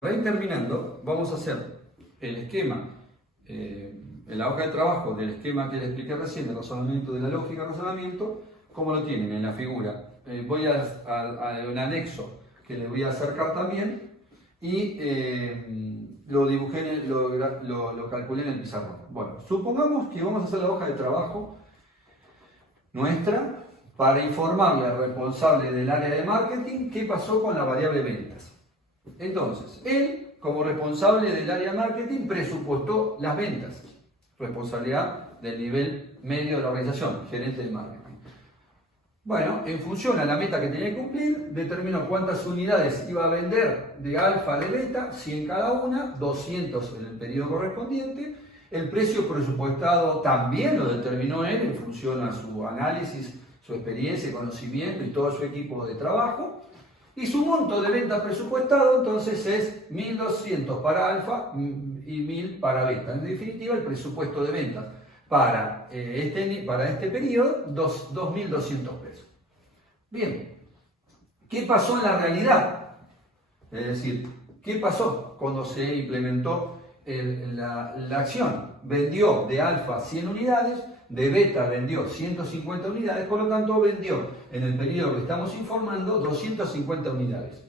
Para ir terminando, vamos a hacer el esquema, en la hoja de trabajo del esquema que les expliqué recién, del razonamiento de la lógica de razonamiento, como lo tienen en la figura. Voy a un anexo que les voy a acercar también y lo dibujé, lo calculé en el pizarrón. Bueno, supongamos que vamos a hacer la hoja de trabajo nuestra para informarle al responsable del área de marketing qué pasó con la variable ventas. Entonces, él, como responsable del área de marketing, presupuestó las ventas. Responsabilidad del nivel medio de la organización, gerente de marketing. Bueno, en función a la meta que tenía que cumplir, determinó cuántas unidades iba a vender de alfa, de beta, 100 cada una, 200 en el periodo correspondiente. El precio presupuestado también lo determinó él en función a su análisis, su experiencia, conocimiento y todo su equipo de trabajo. Y su monto de venta presupuestado entonces es 1.200 para alfa y 1.000 para beta. En definitiva, el presupuesto de ventas para este periodo, 2.200 pesos. Bien, ¿qué pasó en la realidad? Es decir, ¿qué pasó cuando se implementó la acción? Vendió de alfa 100 unidades, de beta vendió 150 unidades, por lo tanto vendió en el periodo que estamos informando 250 unidades.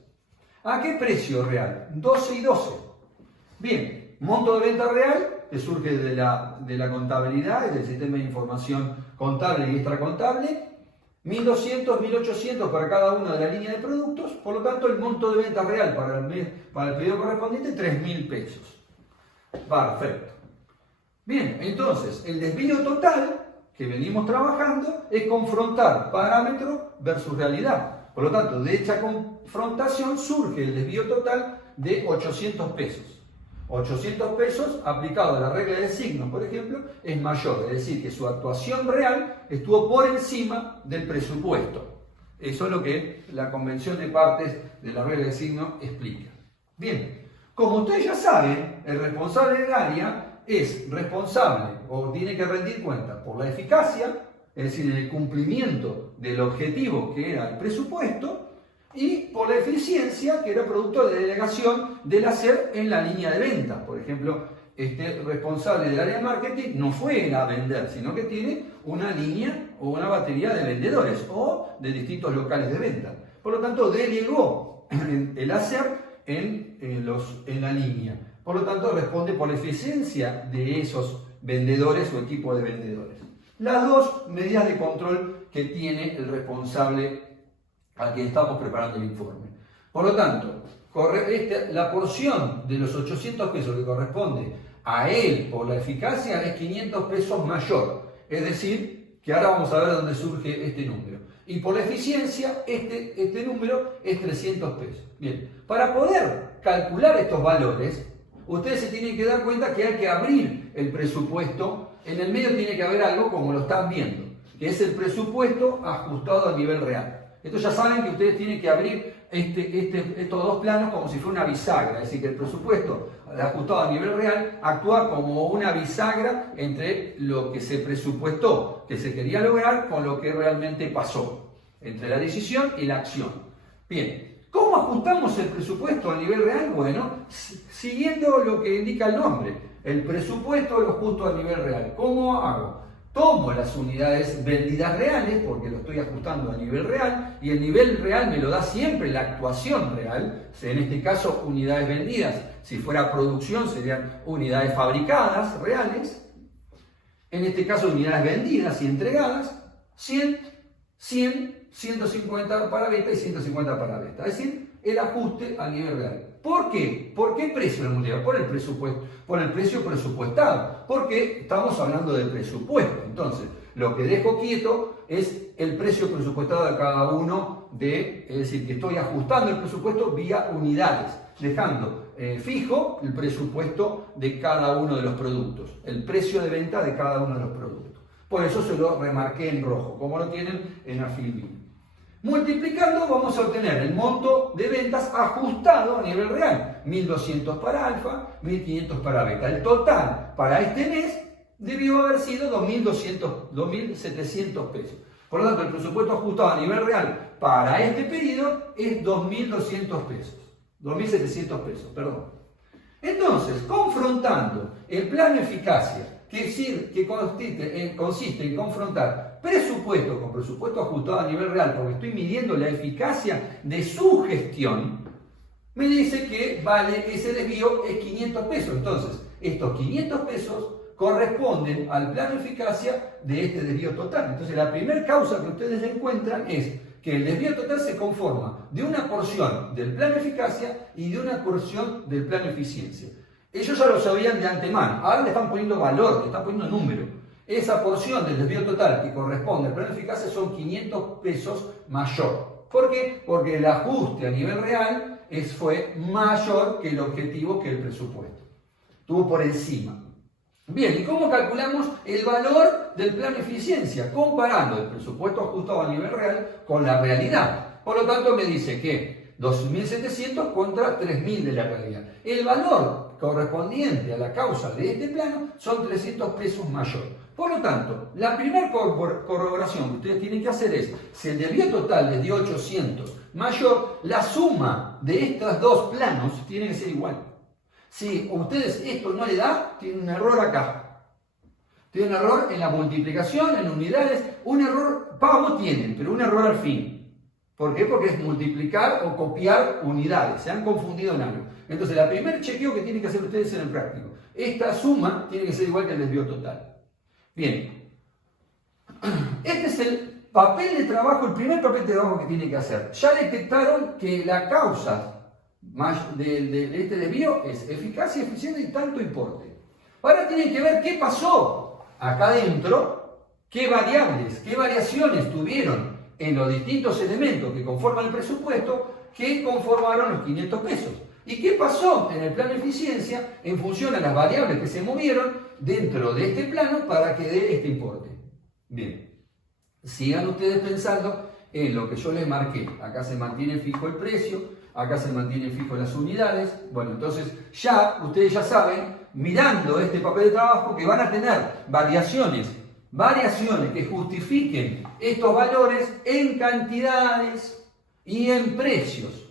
¿A qué precio real? 12 y 12. Bien, monto de venta real que surge de la contabilidad y del sistema de información contable y extracontable, 1.200, 1.800 para cada una de la línea de productos, por lo tanto el monto de venta real para el periodo correspondiente 3.000 pesos. Perfecto. Bien, entonces el desvío total que venimos trabajando es confrontar parámetro versus realidad. Por lo tanto, de esta confrontación surge el desvío total de 800 pesos. 800 pesos aplicado a la regla de signos, por ejemplo, es mayor, es decir, que su actuación real estuvo por encima del presupuesto. Eso es lo que la convención de partes de la regla de signos explica. Bien, como ustedes ya saben, el responsable del área es responsable o tiene que rendir cuenta por la eficacia, es decir, el cumplimiento del objetivo que era el presupuesto, y por la eficiencia, que era producto de delegación del hacer en la línea de venta. Por ejemplo, este responsable del área de marketing no fue a vender, sino que tiene una línea o una batería de vendedores o de distintos locales de venta. Por lo tanto, delegó el hacer en la línea. Por lo tanto, responde por la eficiencia de esos vendedores o equipo de vendedores. Las dos medidas de control que tiene el responsable al que estamos preparando el informe. Por lo tanto, la porción de los 800 pesos que corresponde a él por la eficacia es 500 pesos mayor. Es decir, que ahora vamos a ver dónde surge este número. Y por la eficiencia, este número es 300 pesos. Bien, para poder calcular estos valores, ustedes se tienen que dar cuenta que hay que abrir el presupuesto. En el medio tiene que haber algo como lo están viendo, que es el presupuesto ajustado a nivel real. Esto ya saben que ustedes tienen que abrir estos dos planos como si fuera una bisagra, es decir, que el presupuesto ajustado a nivel real actúa como una bisagra entre lo que se presupuestó, que se quería lograr, con lo que realmente pasó, entre la decisión y la acción. Bien, ¿cómo ajustamos el presupuesto a nivel real? Bueno, siguiendo lo que indica el nombre, el presupuesto lo ajusto a nivel real. ¿Cómo hago? Tomo las unidades vendidas reales, porque lo estoy ajustando a nivel real, y el nivel real me lo da siempre la actuación real, en este caso unidades vendidas. Si fuera producción serían unidades fabricadas reales, en este caso unidades vendidas y entregadas, 100, 150 para beta y 150 para beta. Es decir, el ajuste a nivel real. ¿Por qué? ¿Por qué precio lo multiplica? Por el presupuesto, por el precio presupuestado. Porque estamos hablando de presupuesto. Entonces, lo que dejo quieto es el precio presupuestado de cada uno es decir, que estoy ajustando el presupuesto vía unidades, dejando fijo el presupuesto de cada uno de los productos, el precio de venta de cada uno de los productos. Por eso se lo remarqué en rojo, como lo tienen en Afilbin. Multiplicando vamos a obtener el monto de ventas ajustado a nivel real. 1.200 para alfa, 1.500 para beta. El total para este mes debió haber sido 2.700 pesos. Por lo tanto, el presupuesto ajustado a nivel real para este periodo es 2.200 pesos. 2.700 pesos, perdón. Entonces, confrontando el plano eficacia, que consiste en confrontar presupuesto con presupuesto ajustado a nivel real, porque estoy midiendo la eficacia de su gestión, me dice que vale ese desvío es 500 pesos. Entonces, estos 500 pesos corresponden al plano eficacia de este desvío total. Entonces, la primera causa que ustedes encuentran es que el desvío total se conforma de una porción del plano eficacia y de una porción del plano eficiencia. Ellos ya lo sabían de antemano, ahora le están poniendo valor, le están poniendo número. Esa porción del desvío total que corresponde al plano eficacia son 500 pesos mayor. ¿Por qué? Porque el ajuste a nivel real fue mayor que el objetivo, que el presupuesto. Estuvo por encima. Bien, ¿y cómo calculamos el valor del plano eficiencia? Comparando el presupuesto ajustado a nivel real con la realidad. Por lo tanto, me dice que 2.700 contra 3.000 de la realidad. El valor correspondiente a la causa de este plano son 300 pesos mayor. Por lo tanto, la primera corroboración que ustedes tienen que hacer es, si el desvío total es de 800 mayor, la suma de estos dos planos tiene que ser igual. Si a ustedes esto no le da, tienen un error acá. Tienen un error en la multiplicación, en unidades. Un error, pago tienen, pero un error al fin. ¿Por qué? Porque es multiplicar o copiar unidades. Se han confundido en algo. Entonces, el primer chequeo que tienen que hacer ustedes en el práctico. Esta suma tiene que ser igual que el desvío total. Bien. Este es el papel de trabajo, el primer papel de trabajo que tienen que hacer. Ya detectaron que la causa de este desvío es eficacia, eficiente y tanto importe. Ahora tienen que ver qué pasó acá adentro, qué variables, qué variaciones tuvieron en los distintos elementos que conforman el presupuesto que conformaron los 500 pesos. ¿Y qué pasó en el plano de eficiencia en función a las variables que se movieron dentro de este plano para que dé este importe? Bien, sigan ustedes pensando en lo que yo les marqué. Acá se mantiene fijo el precio, acá se mantienen fijo las unidades. Bueno, entonces ustedes ya saben, mirando este papel de trabajo, que van a tener variaciones que justifiquen estos valores en cantidades y en precios.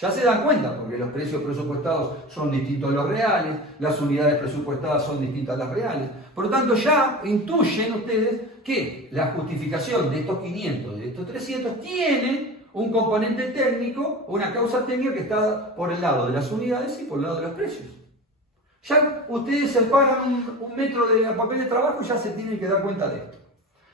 Ya se dan cuenta, porque los precios presupuestados son distintos a los reales, las unidades presupuestadas son distintas a las reales. Por lo tanto, ya intuyen ustedes que la justificación de estos 500, de estos 300, tiene un componente técnico, una causa técnica que está por el lado de las unidades y por el lado de los precios. Ya ustedes separan un metro de papel de trabajo y ya se tienen que dar cuenta de esto.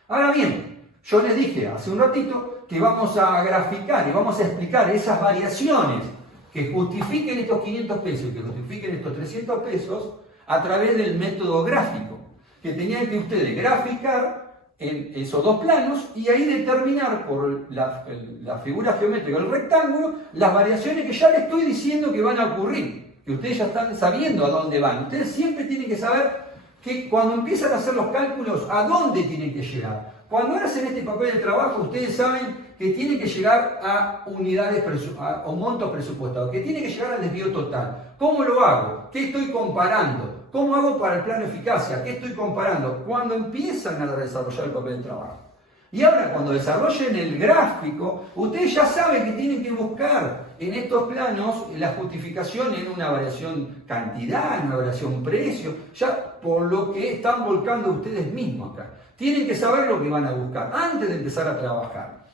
Ahora bien, yo les dije hace un ratito que vamos a graficar y vamos a explicar esas variaciones que justifiquen estos 500 pesos y que justifiquen estos 300 pesos a través del método gráfico, que tenían que ustedes graficar en esos dos planos y ahí determinar por la figura geométrica del rectángulo las variaciones que ya les estoy diciendo que van a ocurrir, que ustedes ya están sabiendo a dónde van. Ustedes siempre tienen que saber que cuando empiezan a hacer los cálculos, a dónde tienen que llegar. Cuando hacen este papel de trabajo, ustedes saben que tienen que llegar a unidades o montos presupuestados, que tienen que llegar al desvío total. ¿Cómo lo hago? ¿Qué estoy comparando? ¿Cómo hago para el plano de eficacia? ¿Qué estoy comparando? Cuando empiezan a desarrollar el papel de trabajo. Y ahora, cuando desarrollen el gráfico, ustedes ya saben que tienen que buscar en estos planos la justificación en una variación cantidad, en una variación precio, ya por lo que están volcando ustedes mismos acá. Tienen que saber lo que van a buscar antes de empezar a trabajar.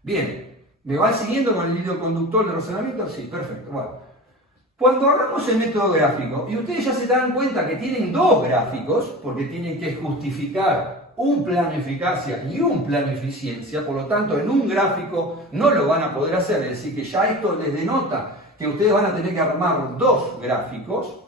Bien, ¿me van siguiendo con el hilo conductor de razonamiento? Sí, perfecto. Bueno, cuando hagamos el método gráfico, y ustedes ya se dan cuenta que tienen dos gráficos, porque tienen que justificar un plano de eficacia y un plano de eficiencia, por lo tanto, en un gráfico no lo van a poder hacer, es decir, que ya esto les denota que ustedes van a tener que armar dos gráficos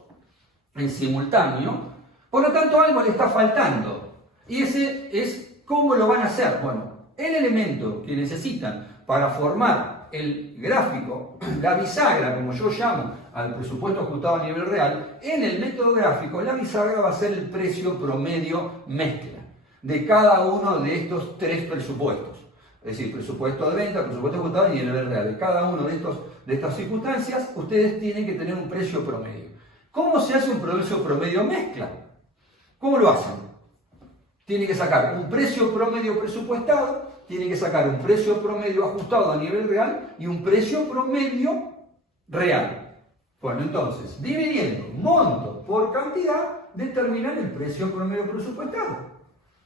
en simultáneo, por lo tanto, algo le está faltando. Y ese es cómo lo van a hacer. Bueno, el elemento que necesitan para formar el gráfico, la bisagra, como yo llamo, al presupuesto ajustado a nivel real, en el método gráfico, la bisagra va a ser el precio promedio mezcla de cada uno de estos tres presupuestos. Es decir, presupuesto de venta, presupuesto ajustado a nivel real. De cada uno de estas circunstancias, ustedes tienen que tener un precio promedio. ¿Cómo se hace un precio promedio mezcla? ¿Cómo lo hacen? Tienen que sacar un precio promedio presupuestado, tienen que sacar un precio promedio ajustado a nivel real y un precio promedio real. Bueno, entonces, dividiendo monto por cantidad, determinan el precio promedio presupuestado.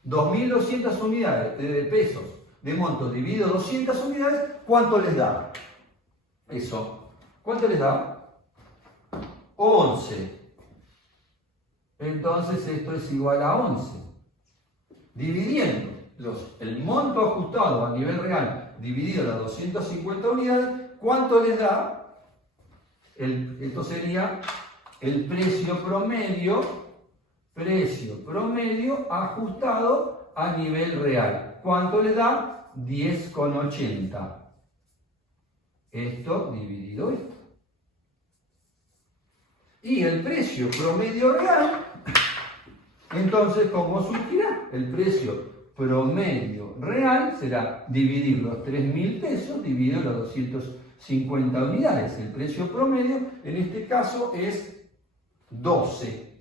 2.200 unidades de pesos de monto dividido 200 unidades, ¿cuánto les da? Eso. ¿Cuánto les da? 11. Entonces esto es igual a 11. Dividiendo el monto ajustado a nivel real dividido las 250 unidades, ¿cuánto les da? Esto sería el precio promedio ajustado a nivel real. ¿Cuánto les da? 10,80. Esto dividido esto. Y el precio promedio real, entonces, ¿cómo surgirá? El precio promedio real será dividir los 3.000 pesos dividido las 250 unidades. El precio promedio, en este caso, es 12.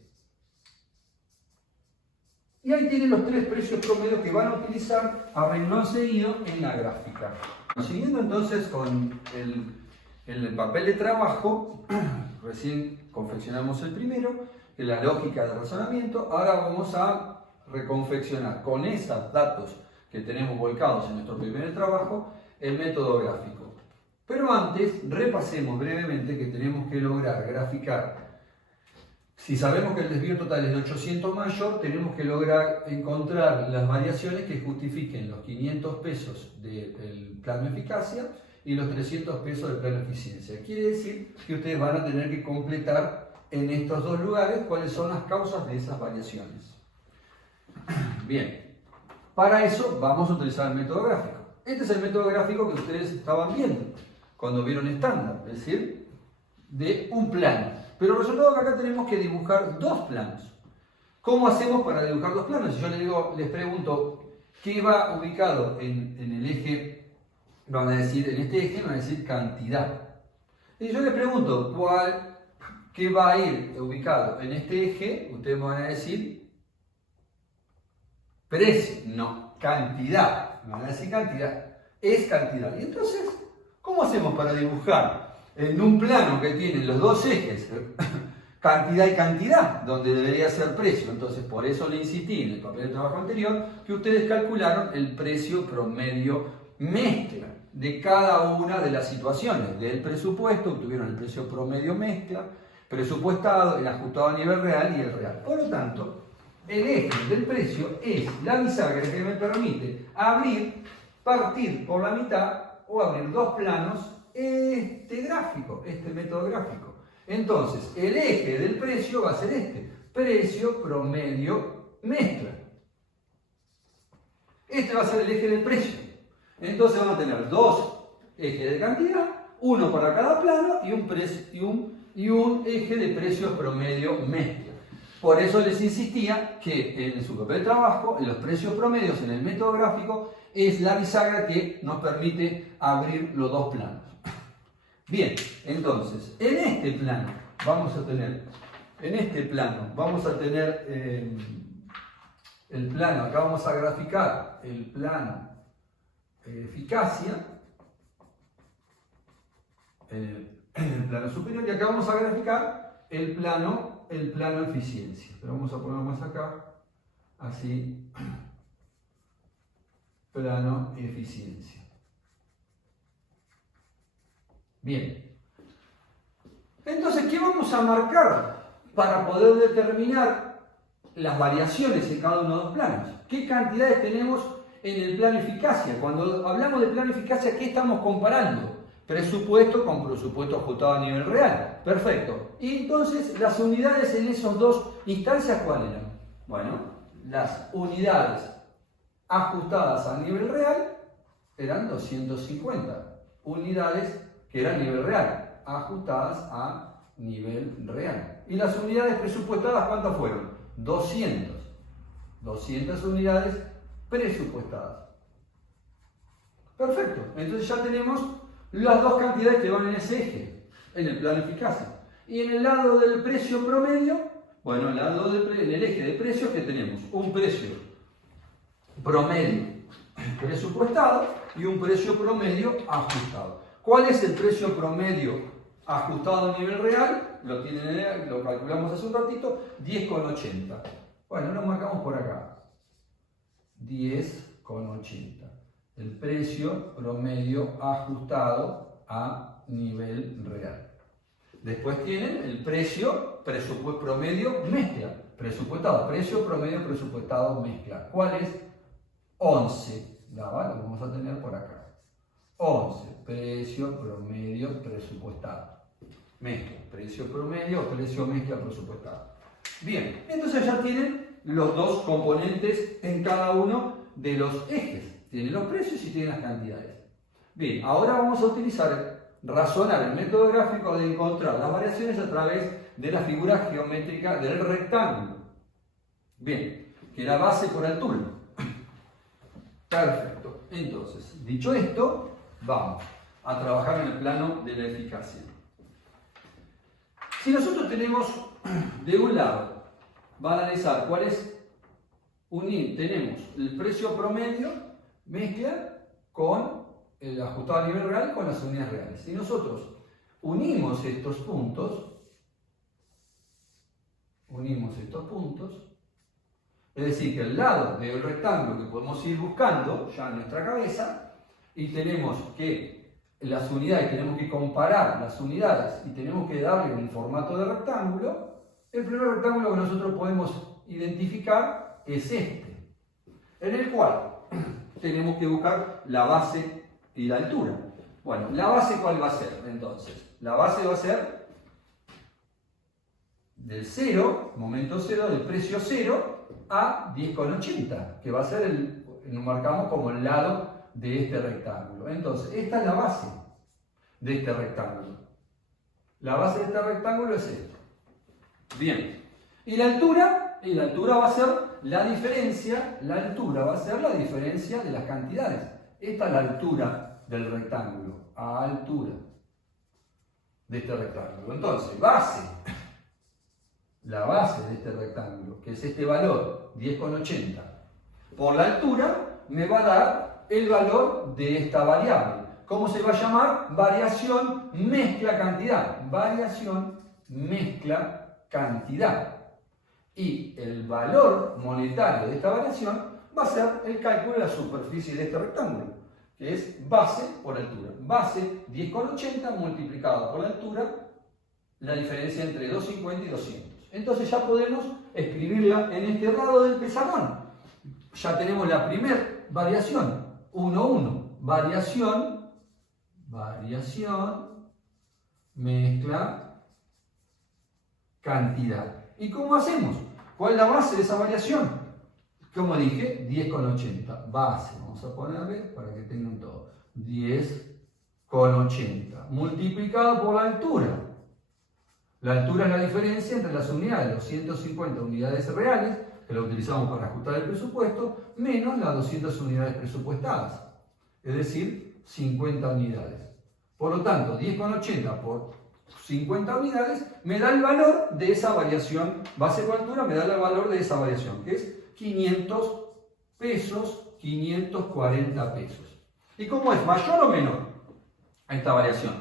Y ahí tienen los tres precios promedios que van a utilizar a renglón seguido en la gráfica. Siguiendo entonces con el papel de trabajo, recién confeccionamos el primero, que es la lógica de razonamiento. Ahora vamos a reconfeccionar con esos datos que tenemos volcados en nuestro primer trabajo el método gráfico. Pero antes, repasemos brevemente que tenemos que lograr graficar. Si sabemos que el desvío total es de 800 mayor, tenemos que lograr encontrar las variaciones que justifiquen los 500 pesos del plano eficacia y los 300 pesos del plano eficiencia. Quiere decir que ustedes van a tener que completar en estos dos lugares cuáles son las causas de esas variaciones. Bien, para eso vamos a utilizar el método gráfico. Este es el método gráfico que ustedes estaban viendo cuando vieron estándar, es decir, de un plano. Pero resultado que acá tenemos que dibujar dos planos. ¿Cómo hacemos para dibujar dos planos? Si yo les pregunto qué va ubicado en el eje, van a decir, en este eje van a decir cantidad. Y yo les pregunto qué va a ir ubicado en este eje, ustedes me van a decir precio, no, cantidad. Me van a decir cantidad, es cantidad. Y entonces, ¿cómo hacemos para dibujar en un plano que tiene los dos ejes, cantidad y cantidad, donde debería ser precio? Entonces, por eso le insistí en el papel de trabajo anterior que ustedes calcularon el precio promedio mezcla de cada una de las situaciones del presupuesto. Obtuvieron el precio promedio mezcla, presupuestado, el ajustado a nivel real y el real. Por lo tanto, el eje del precio es la bisagra que me permite partir por la mitad o abrir dos planos este método gráfico. Entonces, el eje del precio va a ser este, precio promedio mezcla. Este va a ser el eje del precio. Entonces vamos a tener dos ejes de cantidad, uno para cada plano y un eje de precios promedio mezcla. Por eso les insistía que en su papel de trabajo, en los precios promedios en el método gráfico, es la bisagra que nos permite abrir los dos planos. Bien, entonces, en este plano vamos a tener el plano, acá vamos a graficar el plano eficacia, en el plano superior, y acá vamos a graficar el plano eficiencia. Pero vamos a poner más acá, así, plano eficiencia. Bien, entonces, ¿qué vamos a marcar para poder determinar las variaciones en cada uno de los planos? ¿Qué cantidades tenemos en el plano eficacia? Cuando hablamos de plano eficacia, ¿qué estamos comparando? Presupuesto con presupuesto ajustado a nivel real. Perfecto. Y entonces, las unidades en esas dos instancias, ¿cuáles eran? Bueno, las unidades ajustadas a nivel real eran 250 unidades que eran nivel real, ajustadas a nivel real. Y las unidades presupuestadas, ¿cuántas fueron? 200 unidades presupuestadas. Perfecto. Entonces ya tenemos las dos cantidades que van en ese eje, en el plano eficacia. Y en el lado del precio promedio, bueno, en el eje de precios, que tenemos un precio promedio presupuestado y un precio promedio ajustado. ¿Cuál es el precio promedio ajustado a nivel real, lo calculamos hace un ratito, 10,80. Bueno, lo marcamos por acá. 10,80. El precio promedio ajustado a nivel real. Después tienen el precio promedio mezcla. Presupuestado. Precio promedio presupuestado mezcla. ¿Cuál es? 11. Lo vamos a tener por acá. 11. Precio promedio presupuestado. Mezcla. Precio promedio, precio mezcla presupuestado. Bien. Entonces ya tienen los dos componentes en cada uno de los ejes. Tienen los precios y tienen las cantidades. Bien. Ahora vamos a razonar el método gráfico de encontrar las variaciones a través de la figura geométrica del rectángulo. Bien, que la base por altura. Perfecto. Entonces, dicho esto, vamos a trabajar en el plano de la eficacia. Si nosotros tenemos de un lado, va a analizar cuál es tenemos el precio promedio, mezcla con el ajustado a nivel real con las unidades reales. Si nosotros unimos estos puntos, es decir, que el lado del rectángulo que podemos ir buscando ya en nuestra cabeza, y tenemos que las unidades, tenemos que comparar las unidades y tenemos que darle un formato de rectángulo, el primer rectángulo que nosotros podemos identificar es este, en el cual tenemos que buscar la base y la altura. Bueno, ¿la base cuál va a ser entonces? La base va a ser del 0, momento 0, del precio 0 a 10,80, que va a ser lo marcamos como el lado de este rectángulo. Entonces, esta es la base de este rectángulo. La base de este rectángulo es esto. Bien. ¿Y la altura? Y la altura va a ser la diferencia, de las cantidades. Esta es la altura del rectángulo, a altura de este rectángulo. Entonces, la base de este rectángulo, que es este valor, 10,80, por la altura, me va a dar el valor de esta variable. ¿Cómo se va a llamar? Variación mezcla cantidad. Variación mezcla cantidad. Y el valor monetario de esta variación va a ser el cálculo de la superficie de este rectángulo, que es base por altura. Base 10,80 multiplicado por la altura, la diferencia entre 250 y 200. Entonces ya podemos escribirla en este lado del pizarrón. Ya tenemos la primera variación, 1, 1. Variación, mezcla, cantidad. ¿Y cómo hacemos? ¿Cuál es la base de esa variación? Como dije, 10,80. Base, vamos a ponerle para que tengan todo. 10,80 multiplicado por la altura. La altura es la diferencia entre las unidades, los 150 unidades reales, que lo utilizamos para ajustar el presupuesto, menos las 200 unidades presupuestadas. Es decir, 50 unidades. Por lo tanto, 10,80 por 50 unidades me da el valor de esa variación, base por altura me da el valor de esa variación, que es 500 pesos, 540 pesos. ¿Y cómo es? ¿Mayor o menor a esta variación?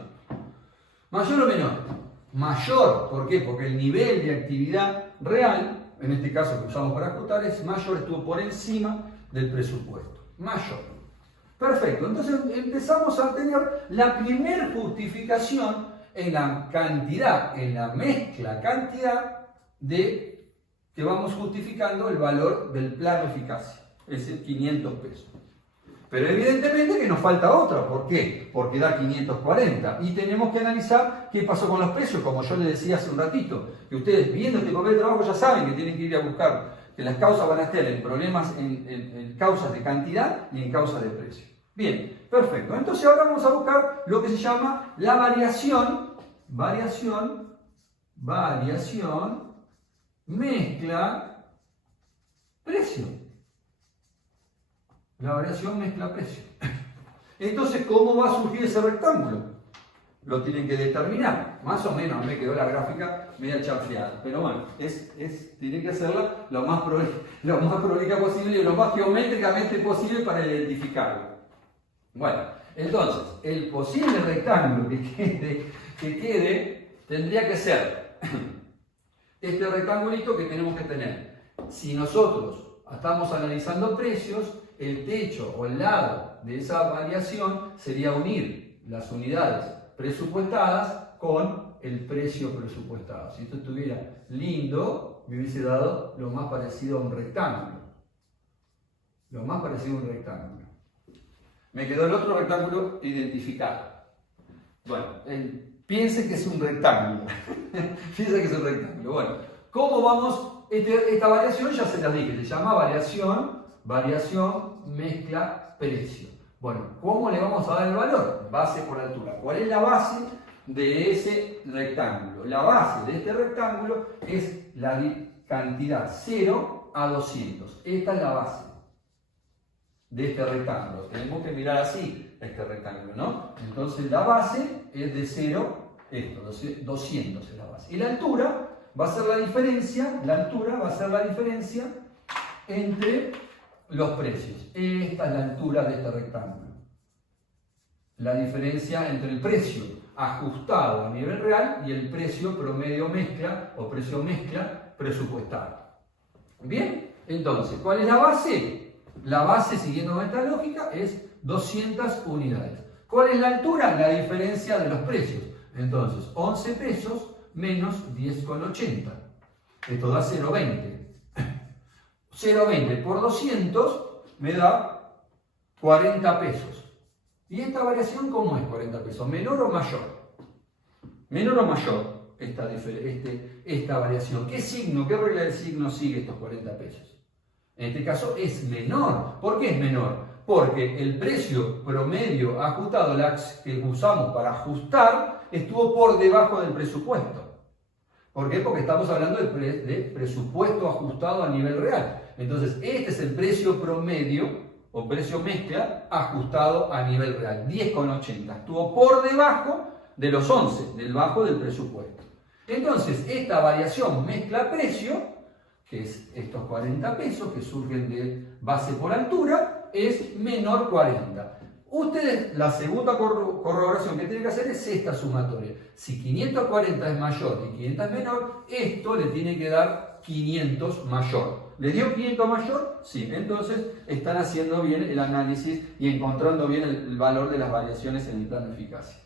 ¿Mayor o menor? Mayor, ¿por qué? Porque el nivel de actividad real, en este caso que usamos para ajustar, es mayor, estuvo por encima del presupuesto. Mayor. Perfecto, entonces empezamos a tener la primera justificación en la cantidad, en la mezcla cantidad de que vamos justificando el valor del plano eficacia, es decir, 500 pesos. Pero evidentemente que nos falta otra, ¿por qué? Porque da 540 y tenemos que analizar qué pasó con los precios, como yo les decía hace un ratito, que ustedes viendo este papel de trabajo ya saben que tienen que ir a buscar, que las causas van a estar en problemas, en causas de cantidad y en causas de precio. Bien, perfecto. Entonces ahora vamos a buscar lo que se llama la variación, mezcla, precio. La variación mezcla precio. Entonces, ¿cómo va a surgir ese rectángulo? Lo tienen que determinar. Más o menos me quedó la gráfica media chanfleada. Pero bueno, tienen que hacerla lo más prolija posible y lo más geométricamente posible para identificarlo. Bueno, entonces, el posible rectángulo que quede que quede, tendría que ser este rectangulito que tenemos que tener. Si nosotros estamos analizando precios, el techo o el lado de esa variación sería unir las unidades presupuestadas con el precio presupuestado. Si esto estuviera lindo, me hubiese dado lo más parecido a un rectángulo. Lo más parecido a un rectángulo. Me quedó el otro rectángulo identificado. Bueno, piense que es un rectángulo. Piense que es un rectángulo. Bueno, ¿cómo vamos? Esta variación ya se las dije, se llama variación mezcla precio. Bueno, ¿cómo le vamos a dar el valor? Base por altura. ¿Cuál es la base de ese rectángulo? La base de este rectángulo es la cantidad 0 a 200. Esta es la base de este rectángulo. Tenemos que mirar así este rectángulo, ¿no? Entonces la base es de 0, 200 es la base. Y la altura va a ser la diferencia, entre los precios. Esta es la altura de este rectángulo. La diferencia entre el precio ajustado a nivel real y el precio promedio mezcla o precio mezcla presupuestado. Bien, entonces, ¿cuál es la base? La base, siguiendo esta lógica, es 200 unidades. ¿Cuál es la altura? La diferencia de los precios. Entonces, 11 pesos menos 10,80. Esto da 0,20. 0,20 por 200 me da 40 pesos. ¿Y esta variación cómo es 40 pesos? ¿Menor o mayor? ¿Menor o mayor esta variación? ¿Qué signo, qué regla del signo sigue estos 40 pesos? En este caso es menor. ¿Por qué es menor? Porque el precio promedio ajustado, que usamos para ajustar, estuvo por debajo del presupuesto. ¿Por qué? Porque estamos hablando de presupuesto ajustado a nivel real. Entonces, este es el precio promedio o precio mezcla ajustado a nivel real, 10,80. Estuvo por debajo de los 11, debajo del presupuesto. Entonces, esta variación mezcla-precio, que es estos 40 pesos que surgen de base por altura, es menor 40. Ustedes, la segunda corroboración que tienen que hacer es esta sumatoria. Si 540 es mayor y 500 es menor, esto le tiene que dar 500 mayor. ¿Le dio 500 mayor? Sí. Entonces están haciendo bien el análisis y encontrando bien el valor de las variaciones en el plano de eficacia.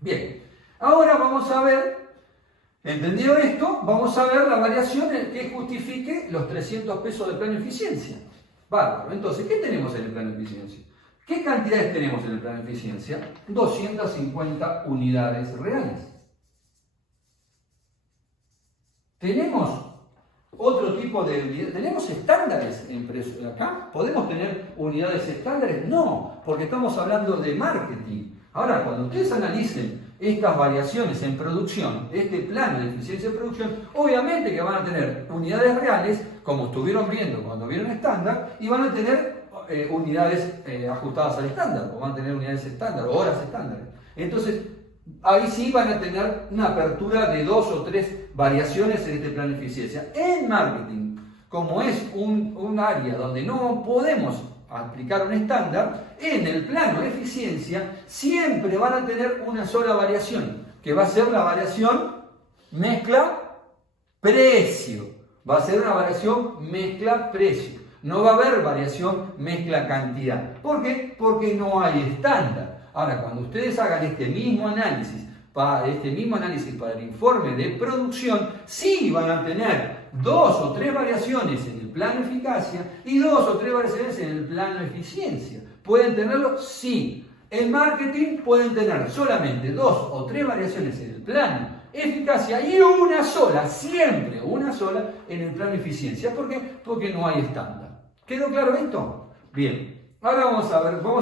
Bien, ahora vamos a ver, entendido esto, vamos a ver la variación que justifique los 300 pesos del plano de eficiencia. Bárbaro. Entonces, ¿qué tenemos en el plano de eficiencia? ¿Qué cantidades tenemos en el plano de eficiencia? 250 unidades reales. Tenemos otro tipo de unidades. ¿Tenemos estándares en precio acá? ¿Podemos tener unidades estándares? No, porque estamos hablando de marketing. Ahora, cuando ustedes analicen estas variaciones en producción, este plano de eficiencia en producción, obviamente que van a tener unidades reales, como estuvieron viendo cuando vieron estándar, y van a tener unidades ajustadas al estándar, o van a tener unidades estándar, o horas estándar. Entonces, ahí sí van a tener una apertura de 2 o 3 variaciones en este plan de eficiencia. En marketing, como es un área donde no podemos aplicar un estándar, en el plano de eficiencia siempre van a tener una sola variación, que va a ser la variación mezcla-precio. Va a ser una variación mezcla-precio. No va a haber variación mezcla-cantidad. ¿Por qué? Porque no hay estándar. Ahora, cuando ustedes hagan este mismo análisis para el informe de producción, sí van a tener 2 o 3 variaciones en el plano de eficacia y 2 o 3 variaciones en el plano de eficiencia. ¿Pueden tenerlo? Sí. En marketing pueden tener solamente 2 o 3 variaciones en el plano de eficacia y una sola, siempre una sola, en el plano de eficiencia. ¿Por qué? Porque no hay estándar. ¿Quedó claro esto? Bien. Ahora vamos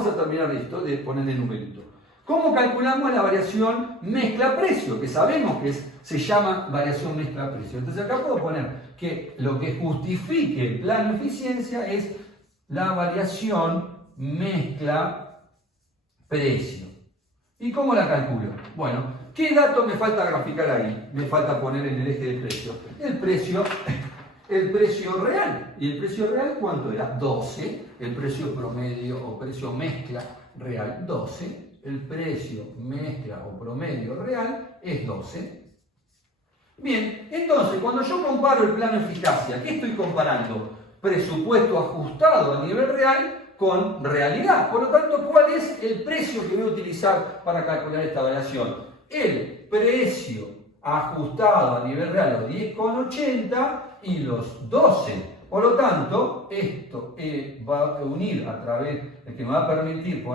a terminar esto de ponerle numerito. ¿Cómo calculamos la variación mezcla-precio? Que sabemos que se llama variación mezcla-precio. Entonces acá puedo poner que lo que justifique el plano de eficiencia es la variación mezcla-precio. ¿Y cómo la calculo? Bueno, ¿qué dato me falta graficar ahí? Me falta poner en el eje de precio. El precio real. ¿Y el precio real cuánto era? 12. El precio promedio o precio mezcla real, 12. el precio mezcla o promedio real es 12. Bien, entonces cuando yo comparo el plano eficacia, ¿qué estoy comparando? Presupuesto ajustado a nivel real con realidad. Por lo tanto, ¿cuál es el precio que voy a utilizar para calcular esta variación? El precio ajustado a nivel real, los 10,80 y los 12. Por lo tanto, esto va a unir a través de que me va a permitir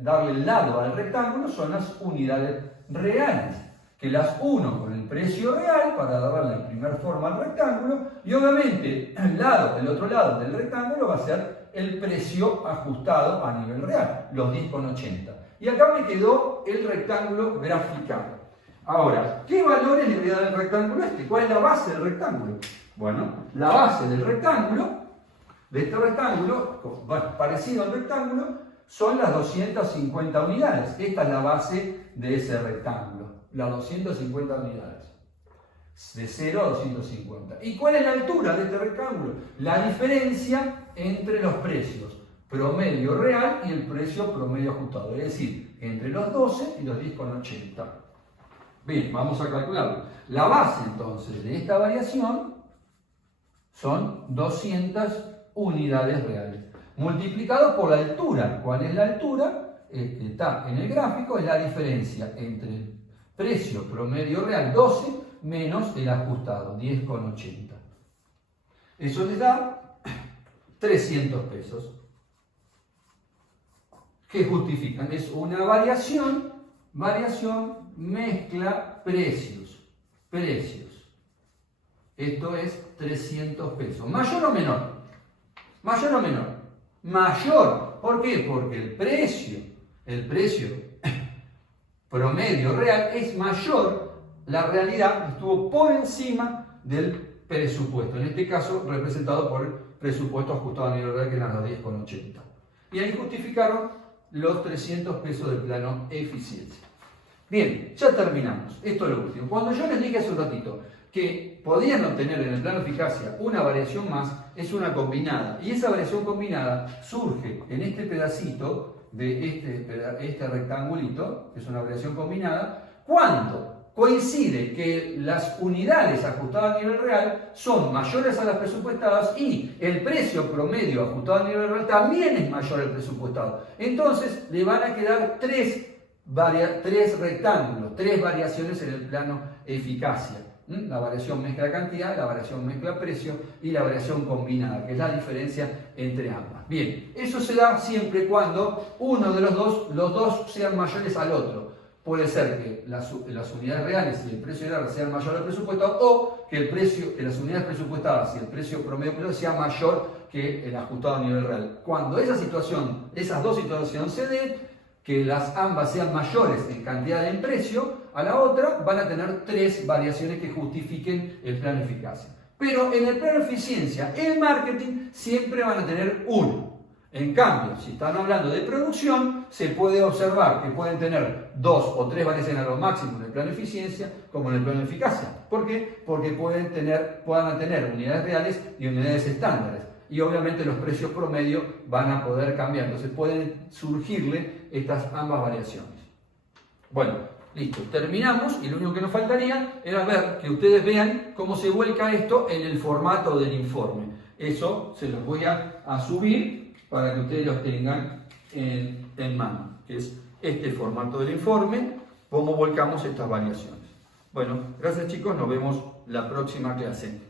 darle el lado al rectángulo, son las unidades reales, que las uno con el precio real para darle la primera forma al rectángulo, y obviamente el otro lado del rectángulo va a ser el precio ajustado a nivel real, los 10,80. Y acá me quedó el rectángulo graficado. Ahora, ¿qué valores le voy a dar al rectángulo este? ¿Cuál es la base del rectángulo? Bueno, la base del rectángulo, de este rectángulo, parecido al rectángulo, son las 250 unidades. Esta es la base de ese rectángulo, las 250 unidades. De 0 a 250. ¿Y cuál es la altura de este rectángulo? La diferencia entre los precios promedio real y el precio promedio ajustado. Es decir, entre los 12 y los 10,80. Bien, vamos a calcularlo. La base entonces de esta variación son 200 unidades reales. Multiplicado por la altura. ¿Cuál es la altura? Que está en el gráfico, es la diferencia entre el precio promedio real 12 menos el ajustado 10,80. Eso les da 300 pesos. ¿Qué justifican? Es una variación mezcla precios. Esto es 300 pesos. ¿Mayor o menor? ¿Mayor o menor? Mayor. ¿Por qué? Porque el precio promedio real es mayor. La realidad estuvo por encima del presupuesto. En este caso, representado por el presupuesto ajustado a nivel real, que eran los 10,80. Y ahí justificaron los 300 pesos del plano eficiencia. Bien, ya terminamos. Esto es lo último. Cuando yo les dije hace un ratito que podían obtener en el plano eficacia una variación más, es una combinada. Y esa variación combinada surge en este pedacito de este rectangulito, que es una variación combinada, cuando coincide que las unidades ajustadas a nivel real son mayores a las presupuestadas y el precio promedio ajustado a nivel real también es mayor al presupuestado. Entonces le van a quedar tres rectángulos, tres variaciones en el plano eficacia. La variación mezcla cantidad, la variación mezcla precio y la variación combinada, que es la diferencia entre ambas. Bien, eso se da siempre cuando uno de los dos sean mayores al otro. Puede ser que las unidades reales y el precio real sean mayores al presupuestado, o que las unidades presupuestadas y el precio promedio sea mayor que el ajustado a nivel real. Cuando esas dos situaciones se den, que ambas sean mayores en cantidad en precio a la otra, van a tener tres variaciones que justifiquen el plano eficacia. Pero en el plano eficiencia, en marketing, siempre van a tener uno. En cambio, si están hablando de producción, se puede observar que pueden tener dos o tres variaciones a lo máximo en el plano eficiencia como en el plano eficacia. ¿Por qué? Porque puedan tener unidades reales y unidades estándares. Y obviamente los precios promedio van a poder cambiar. Entonces pueden surgirle estas ambas variaciones. Bueno, listo. Terminamos y lo único que nos faltaría era ver que ustedes vean cómo se vuelca esto en el formato del informe. Eso se los voy a subir para que ustedes los tengan en mano, que es este formato del informe, cómo volcamos estas variaciones. Bueno, gracias chicos, nos vemos la próxima clase.